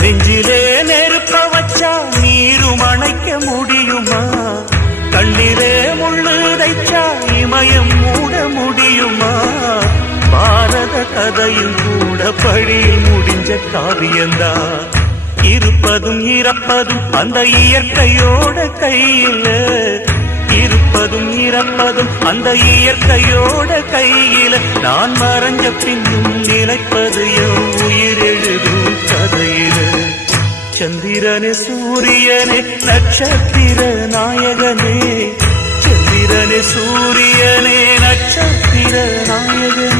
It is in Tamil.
நெஞ்சிலே நெருப்ப வச்சா நீரும் அணைக்க முடியுமா? கண்ணிலே முள்ளு தைச்சா இமயம் மூட முடியுமா? பாரத கதையில் கூட பழியில் முடிஞ்ச காவியந்தான். இருப்பதும் இறப்பதும் அந்த இயற்கையோட கையில, இருப்பதும் இறப்பதும் அந்த இயற்கையோட கையில. நான் மறைஞ்ச பின்னும் நிலைப்பது என் உயிர் எழுதும் கதையில. சந்திரனே சூரியனே நட்சத்திர நாயகனே, சந்திரனே சூரியனே நட்சத்திர நாயகனே.